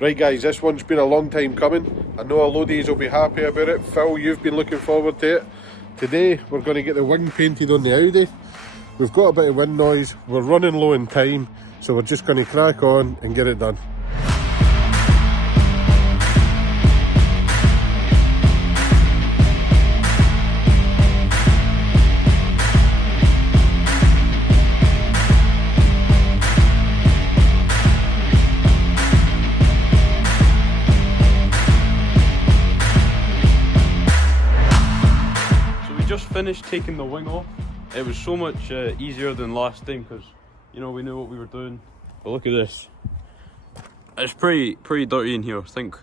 Right guys, this one's been a long time coming. I know a load of yous will be happy about it. Phil, you've been looking forward to it. Today we're going to get the wing painted on the Audi. We've got a bit of wind noise, we're running low in time, so we're just going to crack on and get it done. Finished taking the wing off. It was so much easier than last time because, you know, we knew what we were doing. But look at this. It's pretty dirty in here. I think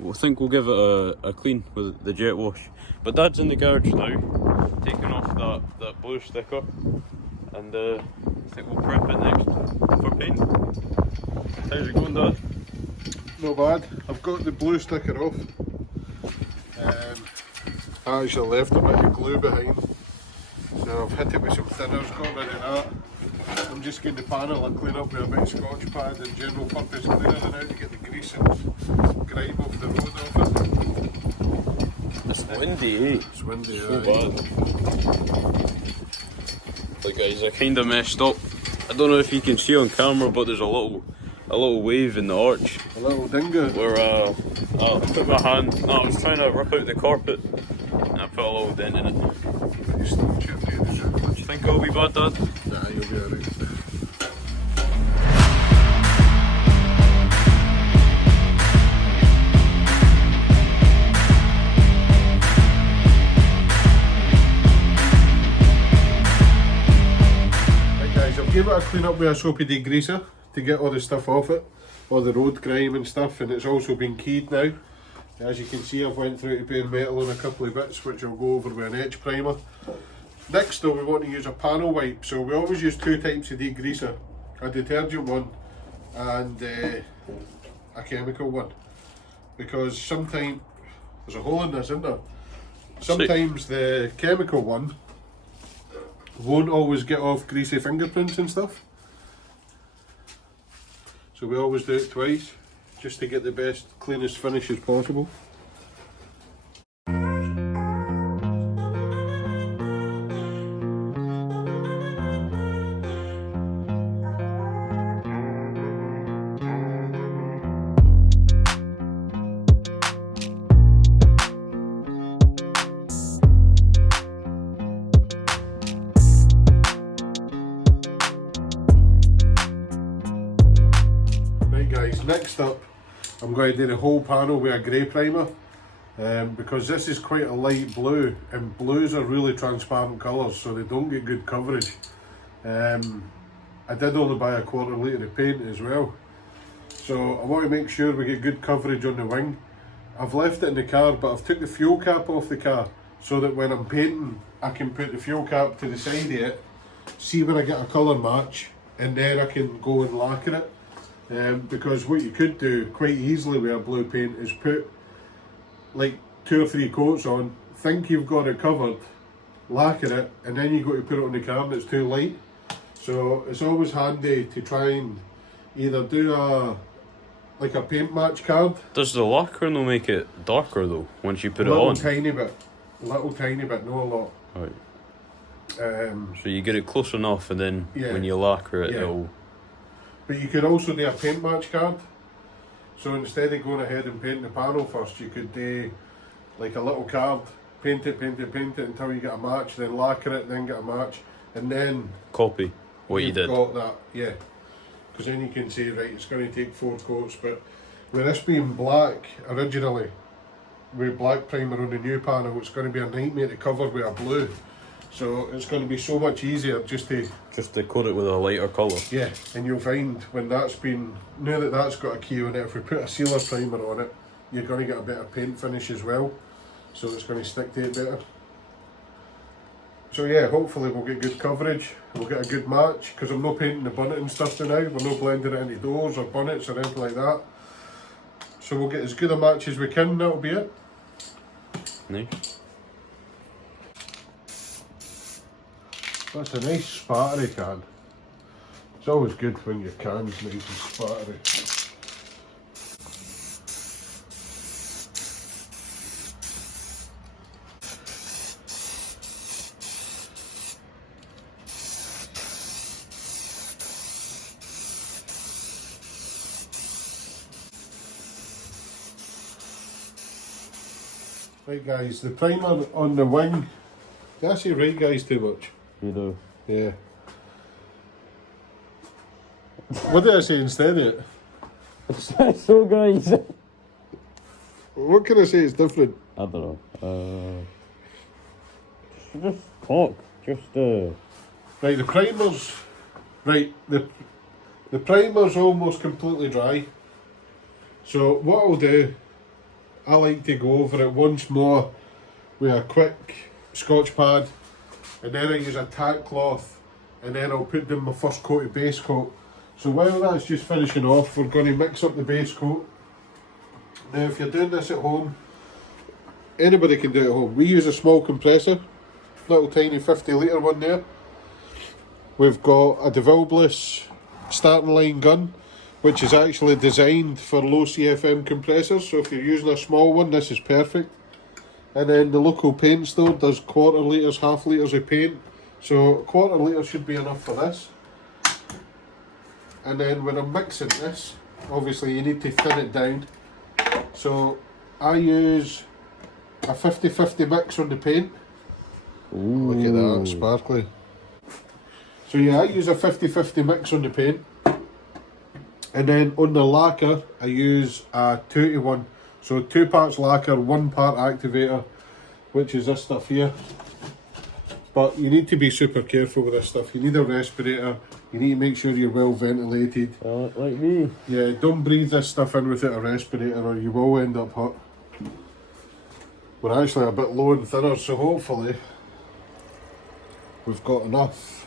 we'll give it a clean with the jet wash. But Dad's in the garage now, taking off that blue sticker, and I think we'll prep it next for paint. How's it going, Dad? Not bad. I've got the blue sticker off. I actually left a bit of glue behind, so I've hit it with some thinners, got rid of that. I'm just getting the panel and clean up with a bit of Scotch pad and general purpose cleaner now to get the grease and grime off the road off it. It's windy, eh? It's windy, so bad. Look guys, I kinda messed up. I don't know if you can see on camera, but there's a little wave in the arch. A little dingo. Where I put my hand, I was trying to rip out the carpet, and I put a little dent in it. You still chipped it, is it? Do you think it'll be bad, Dad? Nah, you'll be alright. Right guys, I've given it a clean up with a soapy degreaser to get all the stuff off it, all the road grime and stuff, and it's also been keyed now. As you can see, I've went through to bare metal on a couple of bits, which I'll go over with an edge primer. Next though, we want to use a panel wipe, so we always use two types of degreaser, a detergent one and a chemical one, because sometimes, there's a hole in this, isn't there? Sometimes the chemical one won't always get off greasy fingerprints and stuff. So we always do it twice, just to get the best, cleanest finish as possible. Guys, next up I'm going to do the whole panel with a grey primer, because this is quite a light blue, and blues are really transparent colours, so they don't get good coverage. I did only buy a 1/4 litre of paint as well, so I want to make sure we get good coverage on the wing. I've left it in the car, but I've took the fuel cap off the car so that when I'm painting I can put the fuel cap to the side of it, see when I get a colour match, and then I can go and lacquer it. Because what you could do quite easily with a blue paint is put like 2 or 3 coats on, think you've got it covered, lacquer it, and then you go to put it on the car and it's too light. So it's always handy to try and either do a paint match card. Does the lacquer no make it darker though once you put it on? Little tiny bit, not a lot. Right. So you get it close enough, and then when you lacquer it, it'll. But you could also do a paint match card. So instead of going ahead and painting the panel first, you could do like a little card, paint it until you get a match, then lacquer it, then get a match, and then copy what you did. Got that, yeah. Because then you can say, right, it's going to take 4 coats. But with this being black originally, with black primer on the new panel, it's going to be a nightmare to cover with a blue. So it's going to be so much easier just to coat it with a lighter colour. Yeah, and you'll find when that's been, now that that's got a key on it, if we put a sealer primer on it, you're going to get a better paint finish as well. So it's going to stick to it better. So yeah, hopefully we'll get good coverage, we'll get a good match, because I'm not painting the bonnet and stuff now, we're not blending it into doors or bonnets or anything like that. So we'll get as good a match as we can, that'll be it. Nice. That's a nice spattery can. It's always good when your can's nice and spattery. Right guys, the primer on the wing, did I say right guys too much? You do. Yeah. What did I say instead of it? So guys. What can I say is different? I don't know. Just talk. Right, the primer's... Right, the primer's almost completely dry. So what I'll do, I like to go over it once more with a quick Scotch pad, and then I use a tack cloth, and then I'll put down my first coat of base coat. So while that's just finishing off, we're going to mix up the base coat. Now if you're doing this at home, anybody can do it at home. We use a small compressor, little tiny 50 litre one there. We've got a DeVille Bliss starting line gun, which is actually designed for low CFM compressors, so if you're using a small one, this is perfect. And then the local paint store does quarter litres, half litres of paint, so a quarter litre should be enough for this. And then when I'm mixing this, obviously you need to thin it down, so I use a 50-50 mix on the paint. Ooh. Look at that, sparkly. So yeah, I use a 50-50 mix on the paint. And then on the lacquer, I use a 2-to-1. So 2 parts lacquer, 1 part activator, which is this stuff here. But you need to be super careful with this stuff. You need a respirator. You need to make sure you're well ventilated. Like me. Yeah, don't breathe this stuff in without a respirator or you will end up hurt. We're actually a bit low and thinner, so hopefully we've got enough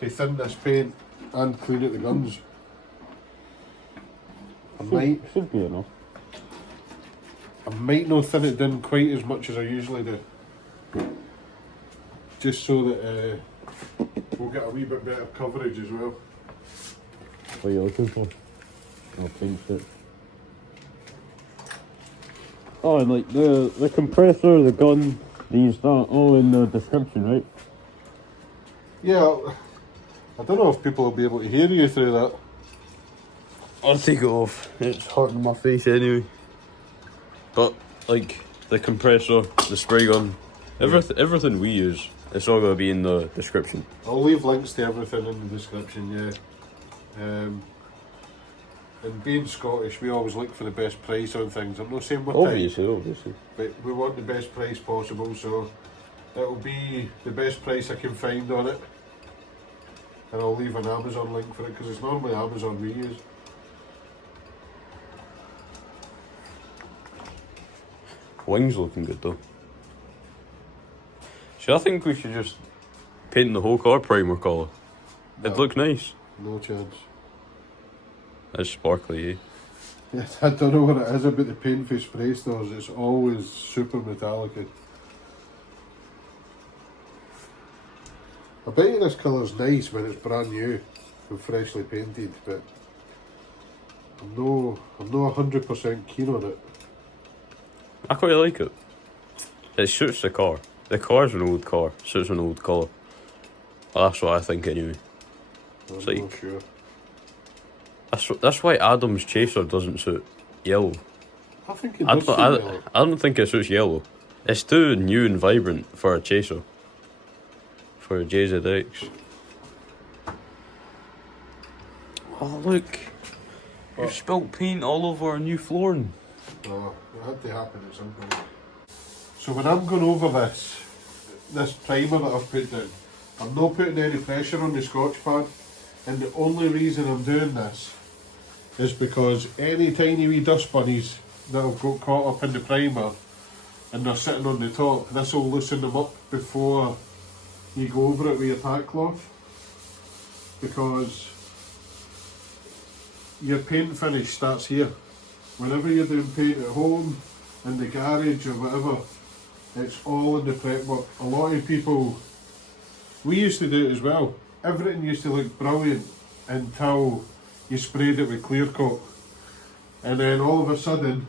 to thin this paint and clean out the guns. Should be enough. I might not thin it down quite as much as I usually do, just so that we'll get a wee bit better coverage as well. What are you looking for? I'll paint it. Oh, and like the compressor, the gun, these that all in the description, right? Yeah, I don't know if people will be able to hear you through that. I'll take it off. It's hurting my face anyway. But like the compressor, the spray gun, everything we use, it's all gonna be in the description. I'll leave links to everything in the description, yeah. And being Scottish, we always look for the best price on things. I'm not saying what Obviously. but we want the best price possible, so it'll be the best price I can find on it. And I'll leave an Amazon link for it, because it's normally Amazon we use. Wings looking good though. So I think we should just paint the whole car primer colour. No. It'd look nice. No chance. It's sparkly, eh? Yes, I don't know what it is about the paint for spray stores, it's always super metallic. I bet you this colour's nice when it's brand new and freshly painted, but I'm no 100% keen on it. I quite like it. It suits the car. The car's an old car, suits an old colour. Well, that's what I think anyway. I'm It's not like- sure. That's why Adam's Chaser doesn't suit yellow. I think it I does don't, suit I, yellow. I don't think it suits yellow. It's too new and vibrant for a Chaser. For a JZX. Oh look! You've spilt paint all over our new flooring. Oh, it had to happen at some point. So when I'm going over this primer that I've put down, I'm not putting any pressure on the Scotch pad, and the only reason I'm doing this is because any tiny wee dust bunnies that have got caught up in the primer and they're sitting on the top, this will loosen them up before you go over it with your tack cloth, because your paint finish starts here. Whenever you're doing paint at home, in the garage or whatever, it's all in the prep work. A lot of people, we used to do it as well. Everything used to look brilliant until you sprayed it with clear coat. And then all of a sudden,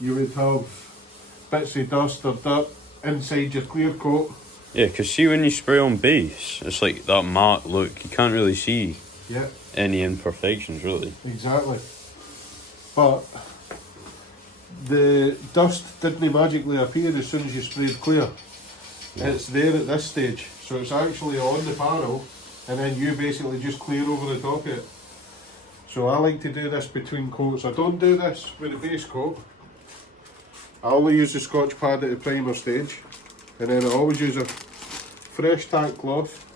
you would have bits of dust or dirt inside your clear coat. Yeah, because see when you spray on base, it's like that matte look. You can't really see Yeah, any imperfections really. exactly. but the dust didn't magically appear as soon as you sprayed clear. Yeah. It's there at this stage, so it's actually on the panel, and then you basically just clear over the top of it. So I like to do this between coats. I don't do this with the base coat. I only use the Scotch pad at the primer stage, and then I always use a fresh tack cloth.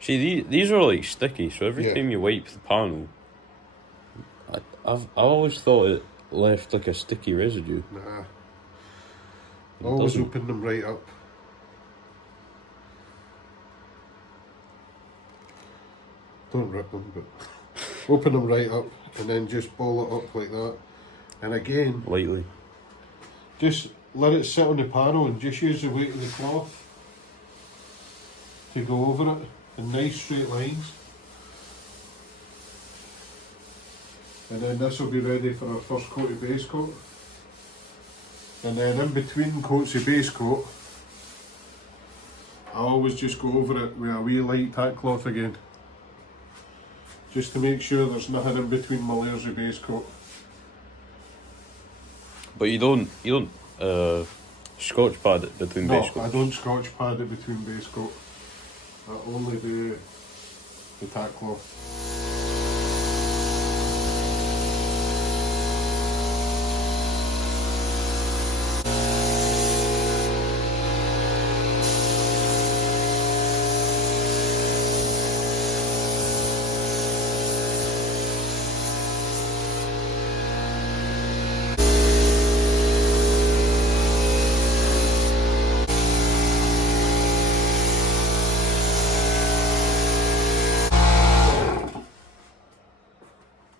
See, these are like sticky, so every Yeah. time you wipe the panel, I always thought it left like a sticky residue. Nah. It Always doesn't. open them right up. Don't rip them, but open them right up and then just ball it up like that. And again, Lightly. just let it sit on the panel and just use the weight of the cloth to go over it in nice straight lines. And then this will be ready for our first coat of base coat. And then in between coats of base coat, I always just go over it with a wee light tack cloth again. Just to make sure there's nothing in between my layers of base coat. But you don't Scotch pad it between No, base coats. I don't Scotch pad it between base coat. I only do the tack cloth.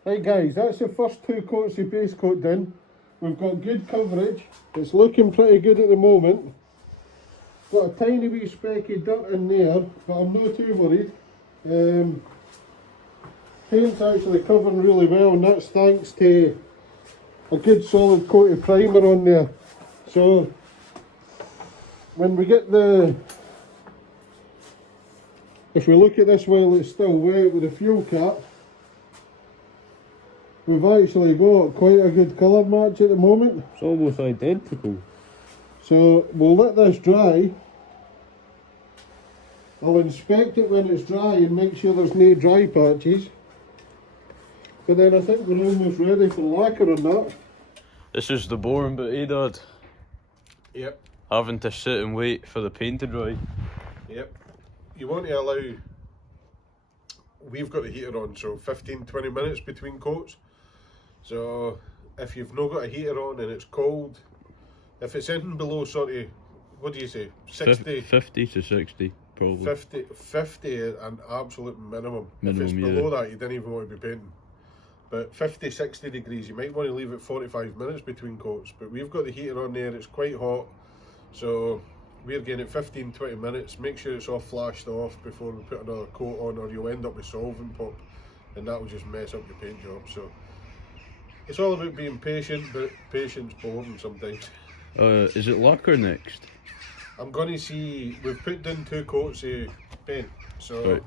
Right guys, that's the first two coats of base coat done. We've got good coverage. It's looking pretty good at the moment. Got a tiny wee speck of dirt in there, but I'm not too worried. Paint's actually covering really well, and that's thanks to a good solid coat of primer on there. So when we get if we look at this while it's still wet with the fuel cap, we've actually got quite a good colour match at the moment. It's almost identical. So we'll let this dry. I'll inspect it when it's dry and make sure there's no dry patches. But then I think we're almost ready for lacquer on that. This is the boring bit, eh, Dad? Yep. Having to sit and wait for the paint to dry. Yep. You want to allow, we've got the heater on, so 15-20 minutes between coats. So if you've not got a heater on and it's cold, if it's anything below sort of, what do you say, 60? 50 to 60, probably. 50 is an absolute minimum. If it's Minimum, below yeah. that, you don't even want to be painting. But 50, 60 degrees, you might want to leave it 45 minutes between coats. But we've got the heater on there, it's quite hot. So we're getting it 15-20 minutes. Make sure it's all flashed off before we put another coat on, or you'll end up with solvent pop, and that will just mess up your paint job. So it's all about being patient, but patience boring sometimes. Is it lacquer next? I'm going to see, we've put in 2 coats of paint, so Right.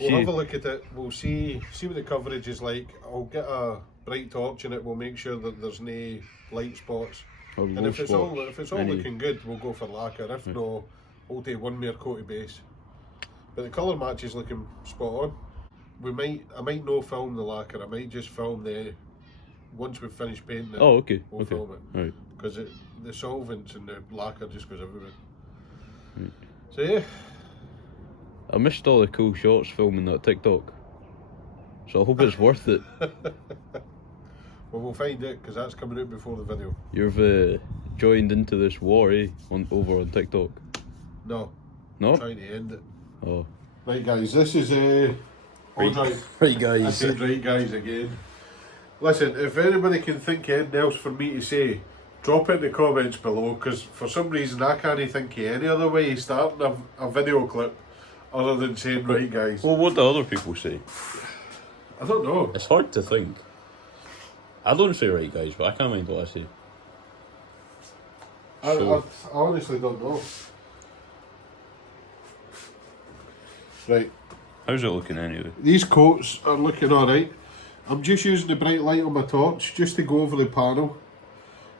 we'll See- have a look at it. We'll see what the coverage is like. I'll get a bright torch in it. We'll make sure that there's no light spots. Or And low if it's spots? all Any- looking good, we'll go for lacquer. If not, we'll take one more coat of base. But the colour match is looking spot on. I might not film the lacquer. I might just film once we've finished painting it. Oh, okay. We'll okay. film it Right. because the solvents and the lacquer just goes everywhere. Right. So yeah. I missed all the cool shots filming that TikTok. So I hope it's worth it. Well, we'll find it because that's coming out before the video. You've joined into this war, eh? Over on TikTok. No. No? I'm trying to end it. Oh. Right guys, this is Right, I guys. said right guys again. Listen, if anybody can think of anything else for me to say, drop it in the comments below, because for some reason I can't think of any other way of starting a video clip other than saying right guys. Well, what do other people say? I don't know. It's hard to think. I don't say right, guys, but I can't mind what I say. I honestly don't know. Right, How's it looking anyway? These coats are looking alright. I'm just using the bright light on my torch just to go over the panel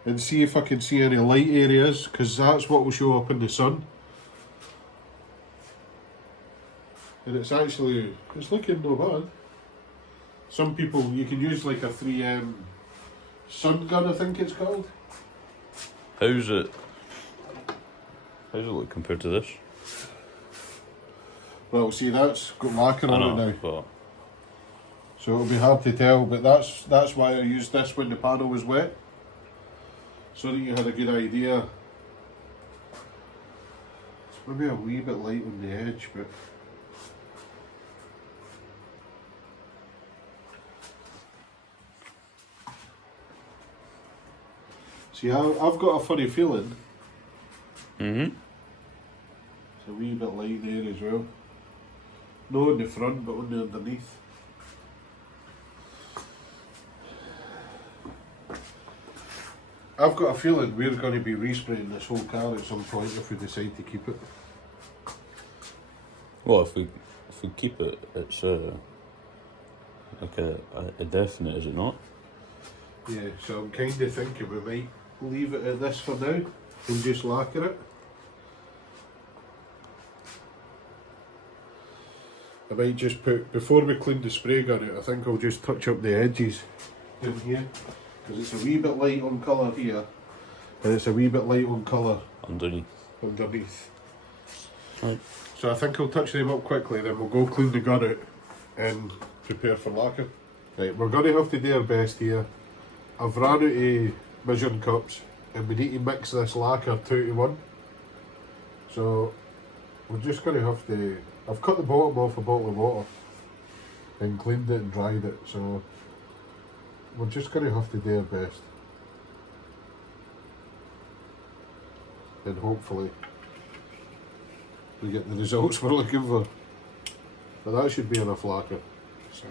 and see if I can see any light areas, because that's what will show up in the sun. And it's looking no bad. Some people, you can use like a 3M sun gun, I think it's called. How's it look compared to this? Well, see, that's got lacquer I on know, it now, but so it'll be hard to tell, but that's why I used this when the panel was wet, so that you had a good idea. It's maybe a wee bit light on the edge, but see, I've got a funny feeling. It's a wee bit light there as well. Not on the front, but on the underneath. I've got a feeling we're going to be respraying this whole car at some point if we decide to keep it. well, if we keep it, it's like a definite, is it not? Yeah, so I'm kind of thinking we might leave it at this for now and just lacquer it. I might just put, before we clean the spray gun out, I think I'll just touch up the edges in here, because it's a wee bit light on colour here and it's a wee bit light on colour underneath. Right. So I think I'll touch them up quickly, then we'll go clean the gun out and prepare for lacquer. Right, we're going to have to do our best here. I've ran out of measuring cups and we need to mix this lacquer 2 to 1. So we're just going to have to, I've cut the bottom off a bottle of water and cleaned it and dried it, so we're just going to have to do our best. And hopefully we get the results we're looking for. But that should be enough lacquer. So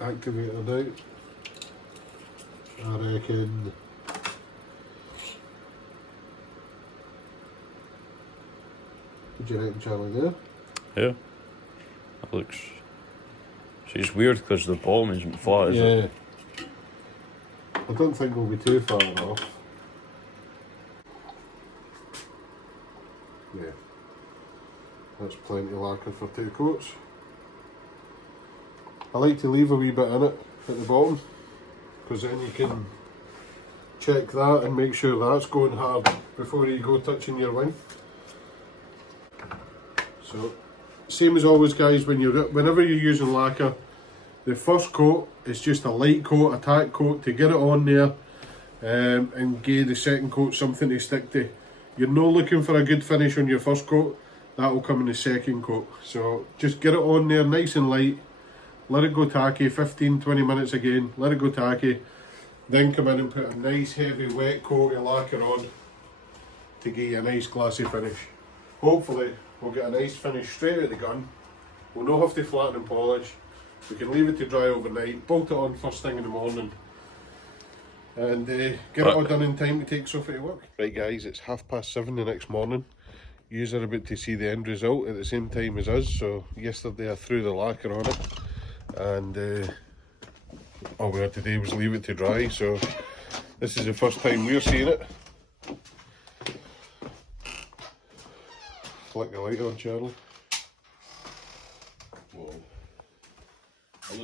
activate it now. I reckon what do you reckon, Charlie, there? Yeah. That looks... See, it's weird because the bottom isn't flat, is it? Yeah. I don't think we'll be too far off. Yeah. That's plenty of lacquer for 2 coats. I like to leave a wee bit in it at the bottom, because then you can check that and make sure that's going hard before you go touching your wing. So, same as always guys, whenever you're using lacquer, the first coat is just a light coat, a tack coat to get it on there, and give the second coat something to stick to. You're not looking for a good finish on your first coat, that will come in the second coat. So just get it on there nice and light, let it go tacky, 15-20 minutes again, let it go tacky, then come in and put a nice heavy wet coat of lacquer on to give you a nice glassy finish. Hopefully we'll get a nice finish straight out the gun. We'll not have to flatten and polish. We can leave it to dry overnight, bolt it on first thing in the morning, and get it all done in time to take Sophie to work. Right guys, it's 7:30 the next morning. Yous are about to see the end result at the same time as us. So yesterday I threw the lacquer on it, and all we had to do was leave it to dry. So this is the first time we're seeing it. Flick the light on, Charlie. Whoa. That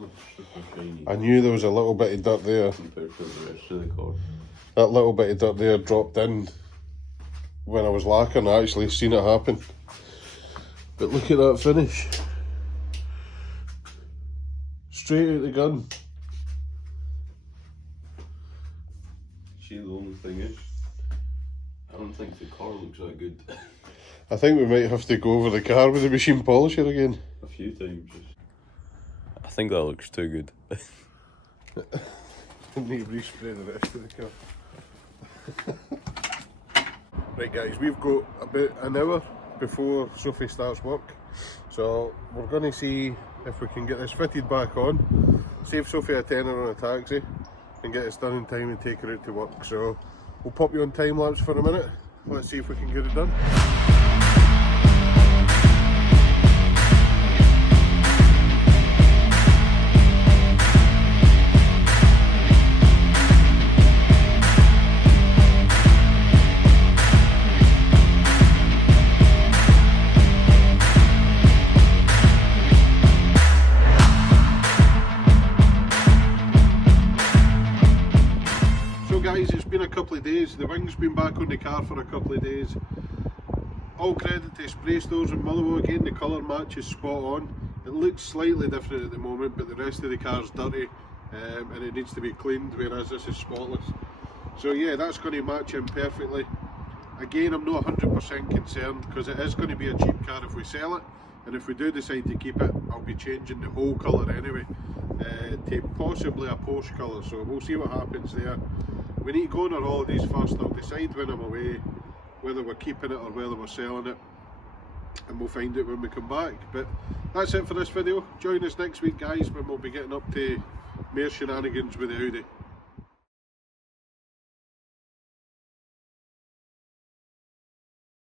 looks super shiny. I knew there was a little bit of dirt there. Compared to the rest of the car. That little bit of dirt there dropped in when I was lacquering. I actually seen it happen. But look at that finish. Straight out the gun. See, the only thing is, I don't think the car looks that good. I think we might have to go over the car with the machine polisher again. A few times. I think that looks too good. I need to respray the rest of the car. Right guys, we've got about an hour before Sophie starts work. So we're going to see if we can get this fitted back on, save Sophie a tenner on a taxi, and get this done in time and take her out to work. So we'll pop you on time lapse for a minute let's see if we can get it done. Guys, it's been a couple of days. The wing's been back on the car for a couple of days. All credit to Spray Stores in Motherwell again, the colour match is spot on. It looks slightly different at the moment, but the rest of the car's dirty and it needs to be cleaned, whereas this is spotless. So yeah, that's going to match in perfectly. Again, I'm not 100% concerned because it is going to be a cheap car if we sell it, and if we do decide to keep it, I'll be changing the whole colour anyway to possibly a Porsche colour, so we'll see what happens there. We need to go on our holidays first. I'll decide when I'm away whether we're keeping it or whether we're selling it, and we'll find out when we come back. But that's it for this video. Join us next week, guys, when we'll be getting up to more shenanigans with the Audi.